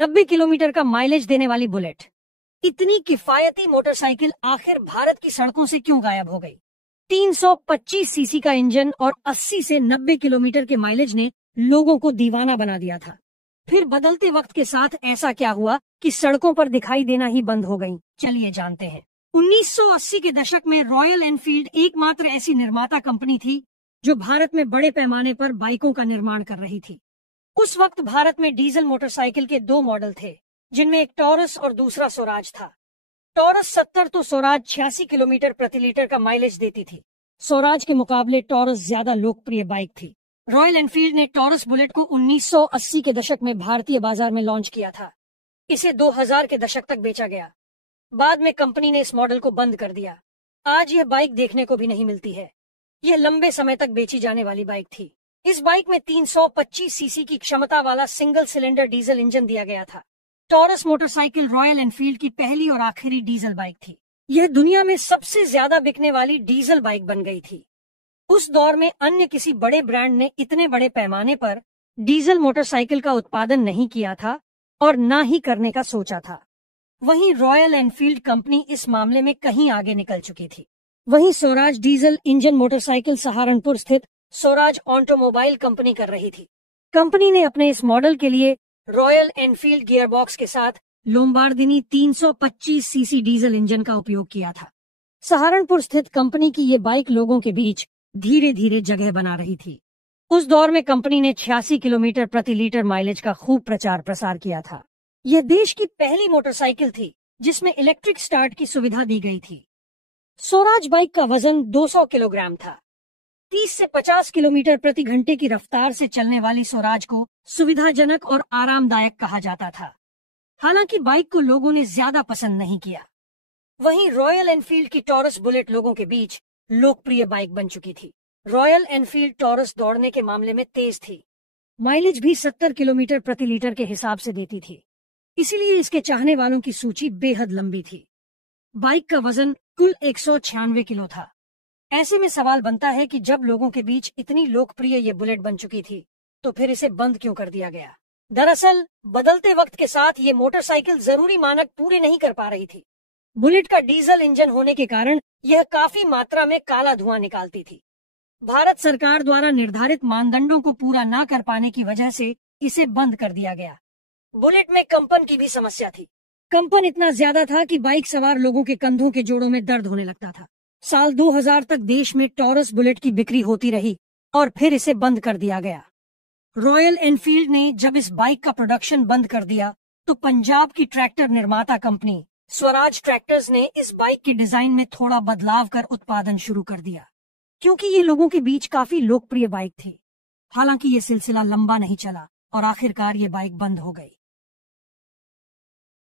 90 kilometre का mileage देने वाली बुलेट। इतनी किफायती मोटरसाइकिल आखिर भारत की सड़कों से क्यों गायब हो गई? 325 सीसी का इंजन और 80 से 90 किलोमीटर के माइलेज ने लोगों को दीवाना बना दिया था। फिर बदलते वक्त के साथ ऐसा क्या हुआ कि सड़कों पर दिखाई देना ही बंद हो गई? चलिए जानते हैं। 1980 के दशक में रॉयल एनफील्ड एकमात्र ऐसी निर्माता कंपनी थी जो भारत में बड़े पैमाने पर बाइकों का निर्माण कर रही थी। उस वक्त भारत में डीजल मोटरसाइकिल के 2 मॉडल थे, जिनमें एक टॉरस और दूसरा स्वराज था। टॉरस 70 तो स्वराज 86 किलोमीटर प्रति लीटर का माइलेज देती थी। स्वराज के मुकाबले टॉरस ज्यादा लोकप्रिय बाइक थी। रॉयल एनफील्ड ने टॉरस बुलेट को 1980 के दशक में भारतीय बाजार में लॉन्च किया था। इसे 2000 के दशक तक बेचा गया। बाद में कंपनी ने इस मॉडल को बंद कर दिया। आज यह बाइक देखने को भी नहीं मिलती है। यह लंबे समय तक बेची जाने वाली बाइक थी। इस बाइक में 325 सीसी की क्षमता वाला सिंगल सिलेंडर डीजल इंजन दिया गया था। टॉरस मोटरसाइकिल रॉयल एनफील्ड की पहली और आखिरी डीजल बाइक थी। यह दुनिया में सबसे ज्यादा बिकने वाली डीजल बाइक बन गई थी। उस दौर में अन्य किसी बड़े ब्रांड ने इतने बड़े पैमाने पर डीजल मोटरसाइकिल का उत्पादन नहीं किया था और न ही करने का सोचा था। वहीं रॉयल एनफील्ड कंपनी इस मामले में कहीं आगे निकल चुकी थी। वहीं Swaraj diesel engine motorcycle Saharanpur स्थित स्वराज ऑटोमोबाइल कंपनी कर रही थी। कंपनी ने अपने इस मॉडल के लिए रॉयल एनफील्ड गियरबॉक्स के साथ लोम्बार्डिनी 325 सीसी डीजल इंजन का उपयोग किया था। सहारनपुर स्थित कंपनी की ये बाइक लोगों के बीच धीरे धीरे जगह बना रही थी। उस दौर में कंपनी ने 86 किलोमीटर प्रति लीटर माइलेज का खूब प्रचार प्रसार किया था। यह देश की पहली मोटरसाइकिल थी जिसमें इलेक्ट्रिक स्टार्ट की सुविधा दी गई थी। स्वराज बाइक का वजन 200 किलोग्राम था। 30 से 50 किलोमीटर प्रति घंटे की रफ्तार से चलने वाली स्वराज को सुविधाजनक और आरामदायक कहा जाता था। हालांकि बाइक को लोगों ने ज्यादा पसंद नहीं किया। वहीं रॉयल एनफील्ड की टॉरस बुलेट लोगों के बीच लोकप्रिय बाइक बन चुकी थी। रॉयल एनफील्ड टॉरस दौड़ने के मामले में तेज थी। माइलेज भी 70 किलोमीटर प्रति लीटर के हिसाब से देती थी। इसीलिए इसके चाहने वालों की सूची बेहद लंबी थी। बाइक का वजन कुल 196 किलो था। ऐसे में सवाल बनता है कि जब लोगों के बीच इतनी लोकप्रिय ये बुलेट बन चुकी थी, तो फिर इसे बंद क्यों कर दिया गया? दरअसल बदलते वक्त के साथ ये मोटरसाइकिल जरूरी मानक पूरे नहीं कर पा रही थी। बुलेट का डीजल इंजन होने के कारण यह काफी मात्रा में काला धुआं निकालती थी। भारत सरकार द्वारा निर्धारित मानदंडों को पूरा न कर पाने की वजह से इसे बंद कर दिया गया। बुलेट में कंपन की भी समस्या थी। कंपन इतना ज्यादा था कि बाइक सवार लोगों के कंधों के जोड़ों में दर्द होने लगता था। साल 2000 तक देश में टॉरस बुलेट की बिक्री होती रही और फिर इसे बंद कर दिया गया। रॉयल एनफील्ड ने जब इस बाइक का प्रोडक्शन बंद कर दिया तो पंजाब की ट्रैक्टर निर्माता कंपनी स्वराज ट्रैक्टर्स ने इस बाइक के डिजाइन में थोड़ा बदलाव कर उत्पादन शुरू कर दिया, क्योंकि ये लोगों के बीच काफी लोकप्रिय बाइक थी। हालांकि ये सिलसिला लंबा नहीं चला और आखिरकार ये बाइक बंद हो गई।